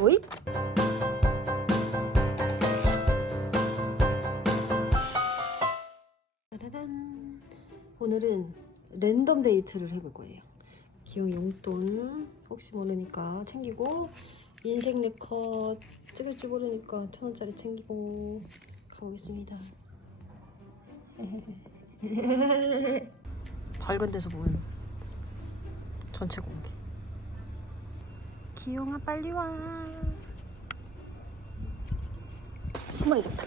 오이? 짜라란. 오늘은 랜덤 데이트를 해볼 거예요. 기용 용돈 혹시 모르니까 챙기고 인생 네컷 찍을지 모르니까 천 원짜리 챙기고 가보겠습니다. 밝은 데서 보는 전체 공기. 기용아 빨리 와. 숨어야겠다.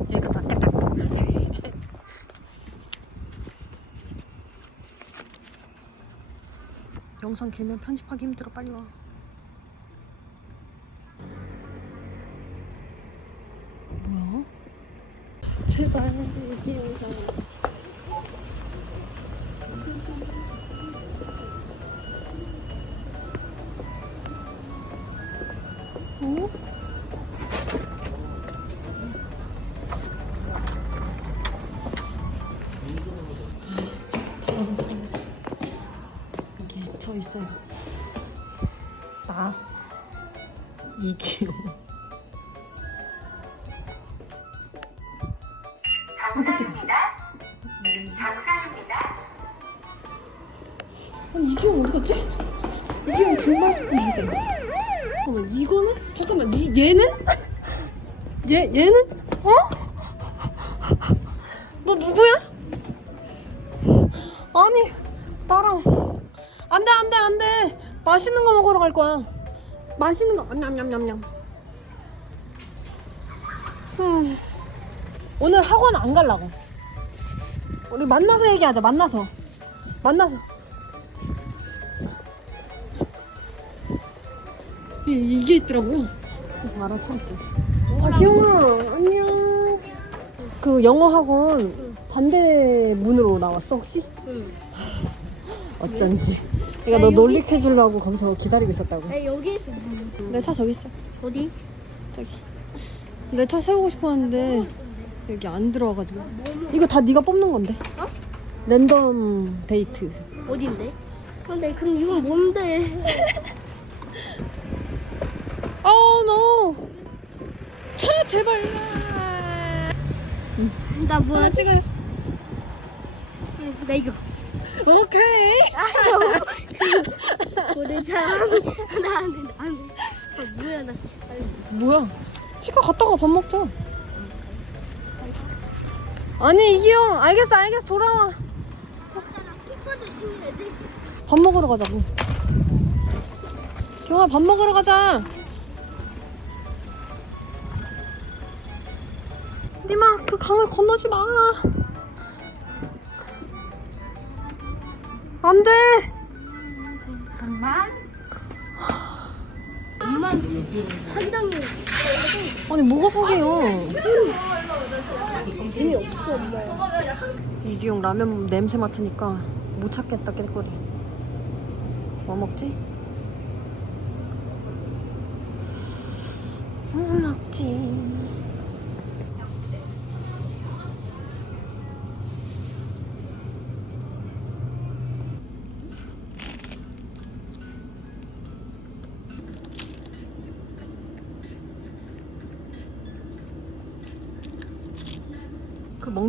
여기가 맞겠다. 영상 길면 편집하기 힘들어 빨리 와. 있어요. 나 이기용. 정상입니다. 정상입니다. 아니 이기용 어디 갔지? 이기용 정말 있어요. 잠깐만 이거는 잠깐만 이 얘는 얘 얘는 어? 너 누구야? 아니 나랑 안돼 안돼 안돼 맛있는 거 먹으러 갈 거야. 맛있는 거 냠냠냠냠. 음 오늘 학원 안 갈라고. 우리 만나서 얘기하자 만나서 만나서. 이, 이게 있더라고. 그래서 알아차렸지. 아, 기영아, 안녕. 그 영어 학원 반대 문으로 나왔어, 혹시? 응. 어쩐지. 내가 너 놀리켜 주려고 거기서 기다리고 있었다고. 나 여기 있어. 내 차 저기 있어. 어디? 저기. 내 차 세우고 싶었는데 여기 안 들어와가지고. 이거 다 네가 뽑는 건데. 어? 랜덤 데이트. 어딘데? 근데 그럼 이건 뭔데? 어, 너. 차 제발. 나 뭐야? 하나 찍어요. 나 이거. 오케이. 우리 사람 나안해 나안해. 아 뭐야 나. 뭐야? 치과 갔다가 밥 먹자. 아니 이기영 알겠어 알겠어 돌아와. 밥 먹으러 가자고. 기영아 밥 먹으러 가자. 니마 그 강을 건너지 마. 안 돼. 한장이 아니 뭐가 속이요? 재미없어 엄마. 이기용 라면 냄새 맡으니까 못 찾겠다 깰거리 뭐 먹지? 뭐 먹지?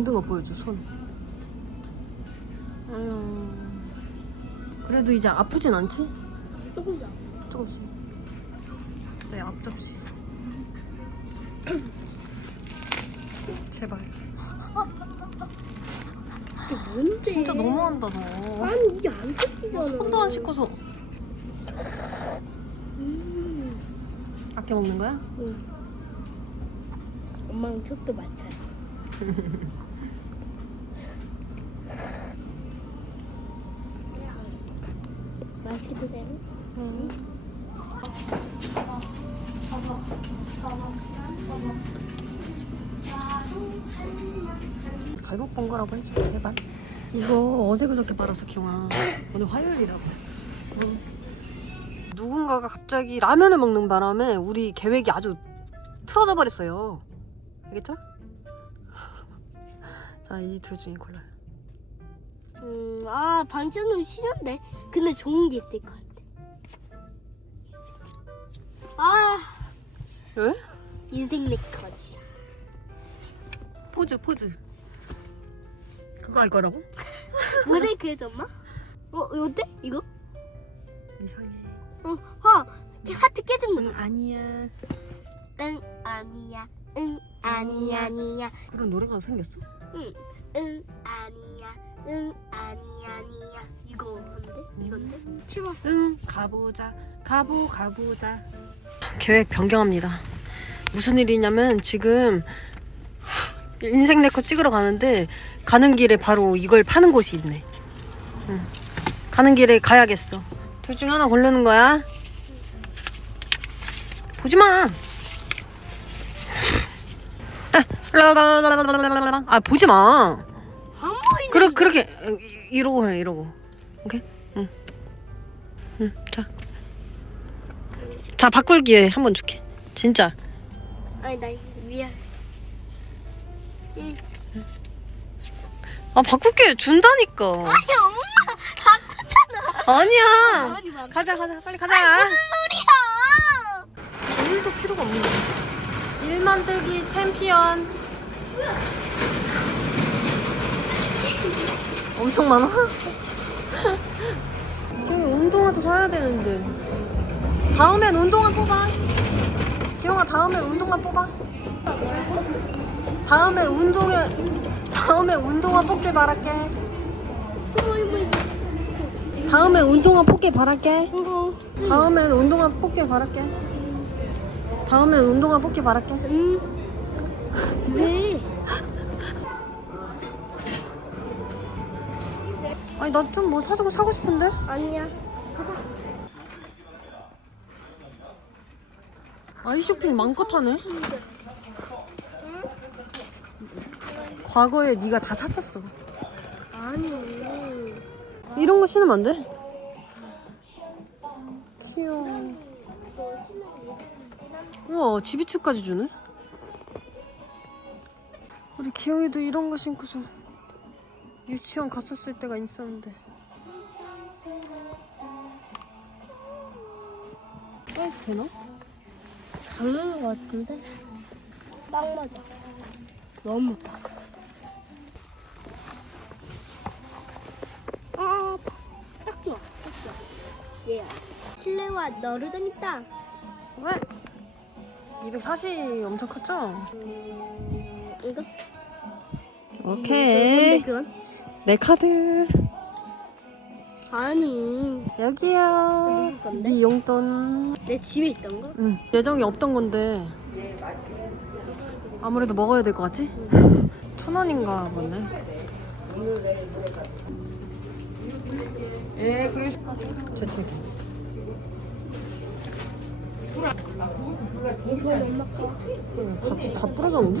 거 보여줘 손 아유. 그래도 이제 아프진 않지? 조금 더. 조금씩. 내 앞접시. 제발. 이게 뭔데? 진짜 너무한다 너. 아니 이게 안너 뜯기잖아. 손도 안 씻고서 음. 아껴 먹는 거야? 응. 엄마랑 척도 맞춰. 응. 잘못 본 거라고 해줘 제발. 이거 어제 그저께 말았어 기영아. 오늘 화요일이라고. 응. 누군가가 갑자기 라면을 먹는 바람에 우리 계획이 아주 틀어져 버렸어요. 알겠죠? 자, 이 둘 중에 골라요. 음, 아 반찬은 싫은데. 근데 좋은 게 있을 것 같아. 아 왜? 인생 네컷이야. 포즈, 포즈. 그거 할 거라고? 모자이크 해줘 엄마? 어 어때? 이거? 이상해. 어, 어, 하트 깨진 거잖아. 아니야. 응, 아니야. 응, 아니야, 아니야. 그런 노래가 생겼어? 응, 응, 아니야. 응, 아니야, 아니야. 이거인데? 이건데? 출발. 응, 가보자. 가보, 가보자. 계획 변경합니다. 무슨 일이냐면 지금 인생 네컷 찍으러 가는데 가는 길에 바로 이걸 파는 곳이 있네. 응. 가는 길에 가야겠어. 둘 중 하나 고르는 거야. 보지 마. 아 보지 마. 그러 그렇게 이- 이러고 해 이러고. 오케이. 응. 응. 자. 자 바꿀 기회 한 번 줄게. 진짜. 아니, 나 미안. 응. 아 바꿀 기회 준다니까. 아니, 엄마! 바꿨잖아. 아니야. 아니, 막. 가자 가자 빨리 가자. 소리야! 일도 필요가 없네. 일만들기 챔피언. 엄청 많아. 기영이 운동화도 사야 되는데. 다음엔 운동화 뽑아. 기영아 다음엔 운동화 뽑아. 다음에 운동회 다음에 운동화 뽑길 바랄게. 다음에 운동화 뽑길 바랄게. 다음엔 운동화 뽑길 바랄게. 다음엔 운동화 뽑길 바랄게. 응. 아니 나 좀 뭐 사주고 사고 싶은데? 아니야. 아이 쇼핑 마음껏 하네. 과거에 네가 다 샀었어. 아니. 이런 거 신으면 안 돼? 귀여워. 우와 지비츠까지 주네. 우리 기영이도 이런 거 신고서 유치원 갔었을 때가 있었는데. 사이즈 되나? 작은 거 같은데? 딱 맞아. 너무 딱. 아, 딱 좋아. 딱 좋아. 얘야. 실내화 너르전 있다. 왜? 240 엄청 컸죠? 음, 이거? 오케이. 뭔데, 그건? 내 카드. 아니, 여기요. 누구 건데? 네 용돈. 내 집에 있던 거? 응. 예정이 없던 건데 아무래도 먹어야 될 것 같지? 천 원인가 보네. 예, 그래. 재채기. 다, 다 부러졌는데?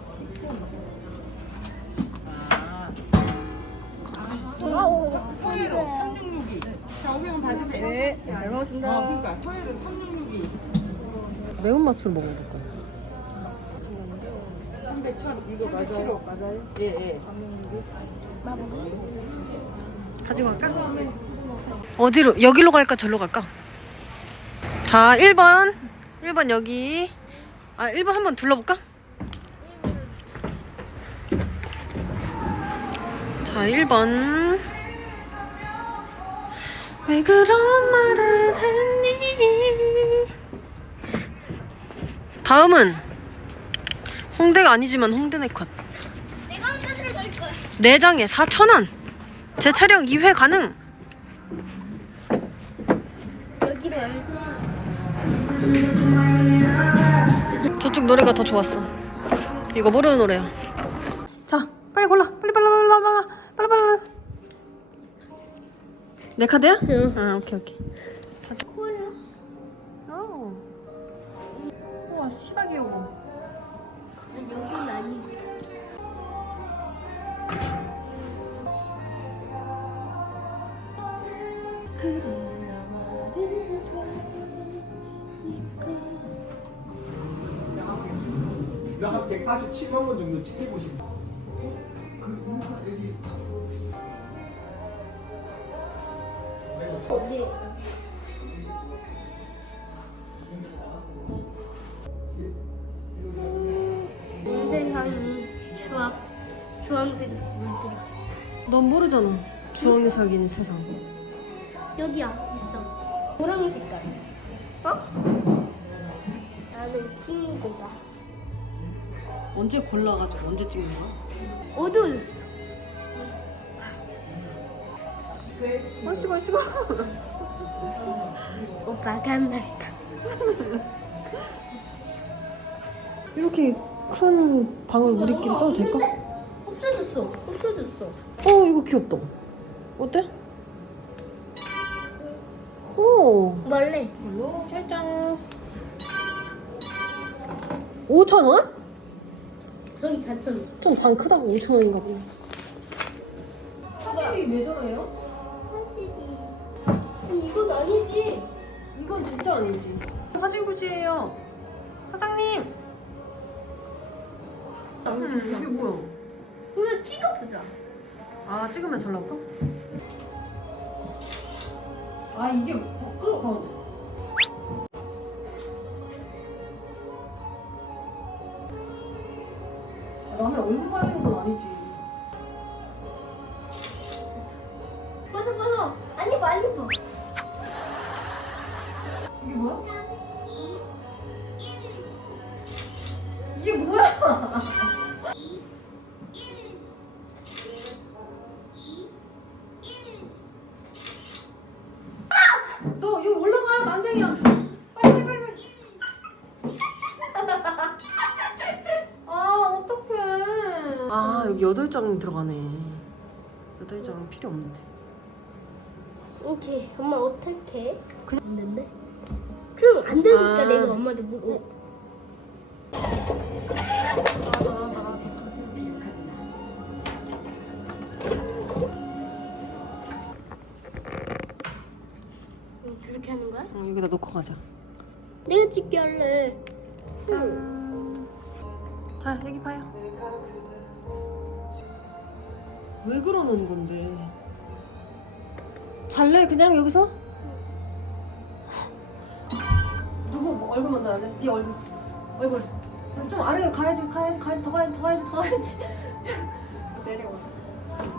매운맛으로 먹어볼 거야. 가지고 갈까? 어디로? 여기로 갈까? 절로 갈까? 자, 1번. 1번 여기. 아, 1번 한번 둘러볼까? 자, 1번. 왜 그런 말을 했니? 다음은 홍대가 아니지만 홍대 네컷. 내가 혼자 들어갈 거야. 4장에 4,000원. 재촬영 2회 가능. 여기로 열지. 저쪽 노래가 더 좋았어. 이거 모르는 노래야. 자, 빨리 빨리 골라. 빨리 빨리 빨리 빨리 빨리 빨리 빨리. 내 카드야? 응. 아 오케이 오케이. 콜라. 어. 우와 씨발 귀여워. 여기는 아니지. 한 147만 원 정도 찍해보시면 어디? 주황 주황색. 넌 모르잖아. 주황이 살기는 세상. 여기야 있어. 노랑 색깔. 어? 나는 킹이드다. 언제 골라가지고 언제 찍는 거야? 어두워졌어. 얼씨 얼씨 걸. 오빠 간다스타. 이렇게 큰 방을 우리끼리 써도 될까? 없어졌어. 없어졌어. 어 이거 귀엽다. 어때? 오. 원래 이걸로 결정. 5천 원? 저기 4천 원. 좀 방 크다고 5천 원인가 보네. 사실이 왜 저래요? 이건 진짜 아니지. 사진 구지예요. 사장님. 음, 이게 뭐야? 그냥 찍어보자. 아 찍으면 잘 나올까? 아 이게 어, 더. 여기 여덟 장 들어가네. 여덟 장은 필요 없는데. 오케이. 엄마 어떻게? 그냥 안 된대. 그럼 안 되니까 아. 내가 엄마한테 물어. 응, 그렇게 하는 거야? 어, 여기다 놓고 가자. 내가 찍게 할래. 짠. 자, 여기 봐요. 왜 그러는 건데? 잘래 그냥 여기서? 누구 뭐 얼굴만 더 할래? 네 얼굴. 얼굴. 좀 아래에 가야지, 가야지, 가야지, 더 가야지, 더 가야지, 더 가야지. 내려와.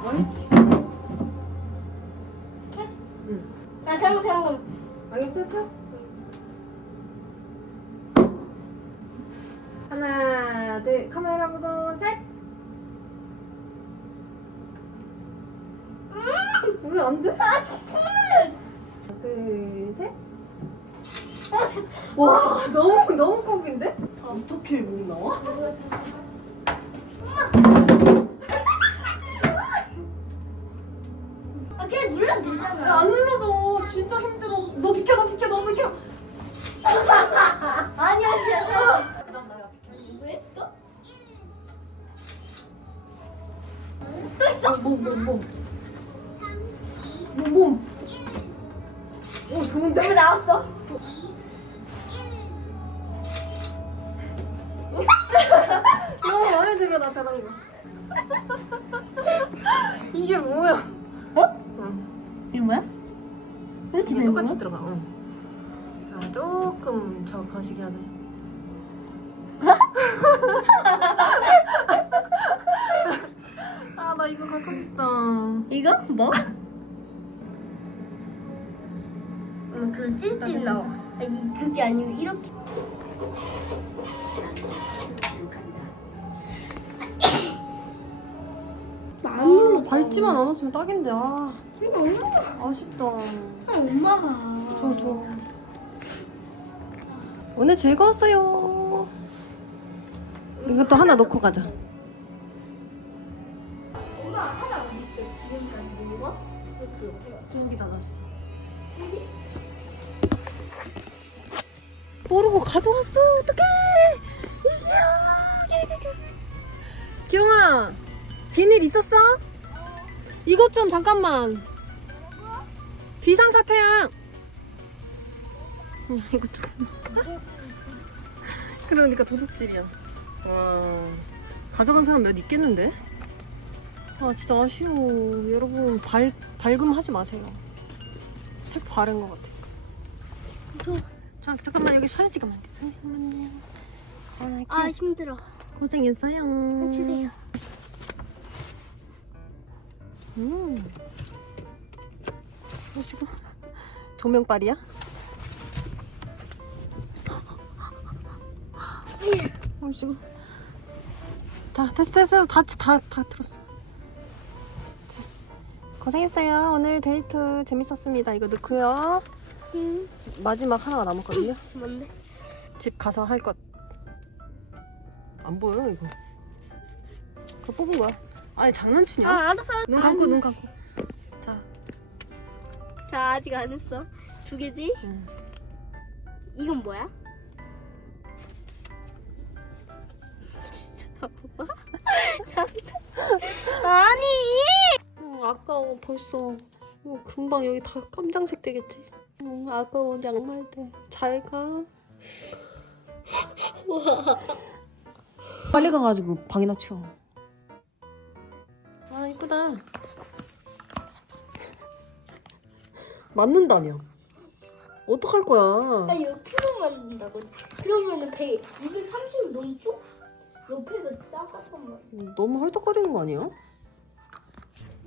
멀지. 나 잠깐 잠깐. 알겠어, 타? 하나, 둘, 카메라 보고 셋. 왜 안 돼? 하나, 둘, 셋. 와, 너무 너무 꼭인데? 어떻게 못 나와? 이렇게 되는 똑같이 거야? 들어가. 응. 아 조금 저 거시기 하네. 아 나 이거 갖고 싶다. 이거 뭐? 응, 그 찔찔 나와. 아, 이 그게 아니고 이렇게. 안 눌러. 밟지만 않았으면 딱인데 아 엄마. 아쉽다. 엄마가. 좋아 좋아. 오늘 즐거웠어요. 이것도 하나 놓고 가자. 지금까지 먹은 거? 그거. 여기 나갔어. 모르고 가져왔어. 어떡해. 이야. 기영아, 비닐 있었어? 이것 좀 잠깐만. 비상사태야. 응, 이거 좀. 그러니까 도둑질이야. 와. 가져간 사람 몇 있겠는데? 아 진짜 아쉬워 여러분 발, 발금하지 마세요 색 바른 것 같아 저, 자, 잠깐만 여기 사진 찍으면 안 돼? 잠깐만요 자 키, 아 힘들어. 고생했어요 주세요. 음. 보시고. 조명빨이야? 보시고. 자 됐어 됐어 다다 다 들었어. 자 고생했어요. 오늘 데이트 재밌었습니다. 이거 넣고요. 음, 마지막 하나가 남았거든요. 뭔데? 집 가서 할 것. 안 보여 이거. 그거 뽑은 거야. 아니 장난치냐? 아 알았어. 눈 감고 눈 감고. 자 자 아직 안 했어. 두 개지? 응. 이건 뭐야? 진짜 봐봐. 아니. 어, 아까워 벌써 어, 금방 여기 다 깜장색 되겠지 어, 아까워 양말들 잘 가 빨리 가가지고 방이나 치워 아 이쁘다 맞는다며 어떡할 거야 나 옆으로 만든다고. 그러면은 100, 230 넘죠? 옆에가 작았단 말이야. 너무 헐떡거리는 거 아니야?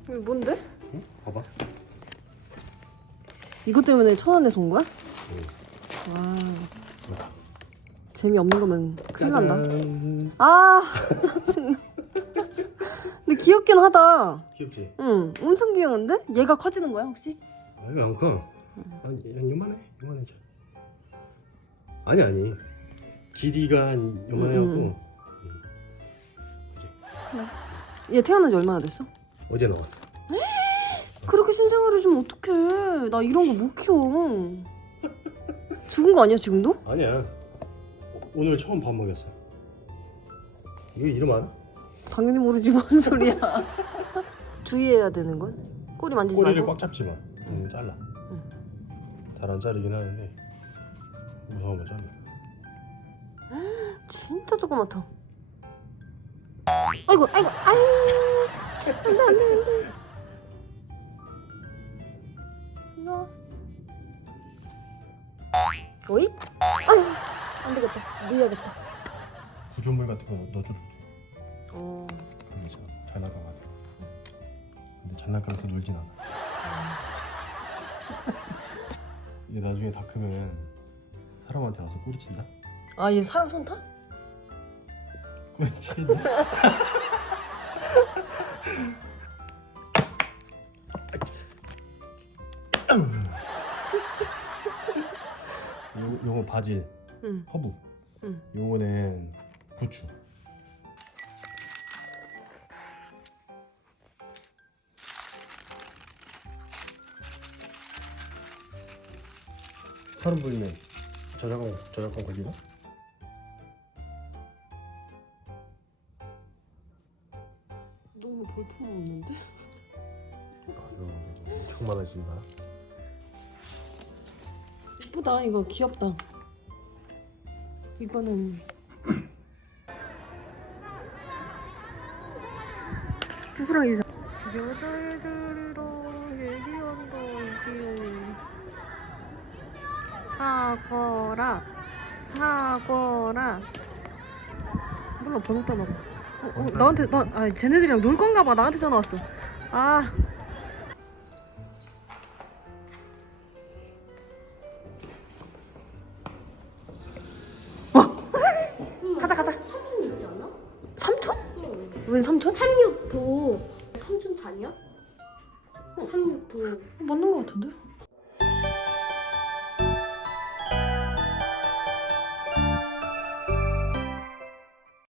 이거 뭔데? 응? 봐봐. 이것 때문에 천 원에 온 거야? 와 재미없는 거면 큰일 난다. 아 짜증나 근데 귀엽긴 하다 귀엽지? 응 엄청 귀여운데? 얘가 커지는 거야 혹시? 아니 안 커. 한, 한 요만해. 요만해져. 아니 아니. 길이가 한 요만해갖고 음, 얘 태어난 지 얼마나 됐어? 어제 나왔어. 그렇게 신생아를 좀 어떡해 나 이런 거 못 키워 죽은 거 아니야 지금도? 아니야. 오늘 처음 밥 먹였어. 이거 이름 알아? 당연히 모르지 뭔 소리야 주의해야 되는 건? 꼬리 만지지 꼬리를 말고 꽉 잡지 마. 응, 잘라. 잘안 자르긴 하는데 무서우면 잘라. 진짜 조그맣다. 아이고, 아이고, 아이. 안 돼, 안 돼, 안 돼. 이거. 어이? 아유, 안 되겠다. 넣어야겠다. 구조물 같은 거 넣어줘도 돼. 어, 잘, 잘 나가가. 근데 장난감에서 놀진 않아. 이게 나중에 다 크면 사람한테 와서 꼬리친다? 아, 얘 사람 손 타? 꼬리치겠네. 요, 요거 바질, 응. 허브. 응. 요거는 부추. 서른 불면 저작권 저작권 걸리나? 너무 볼품 없는데? 아, 엄청 많아진다. 이쁘다, 이거 귀엽다. 이거는. 이사? 여자애들이랑 얘기한다, 이게. 사거라, 사거라. 몰라, 번호 떠나봐. 어, 어, 나한테, 나, 아, 쟤네들이랑 놀 건가 봐. 나한테 전화 왔어. 아. 가자, 가자. 삼촌 있지 않아? 삼촌? 응. 웬 삼촌? 369. 삼촌 다니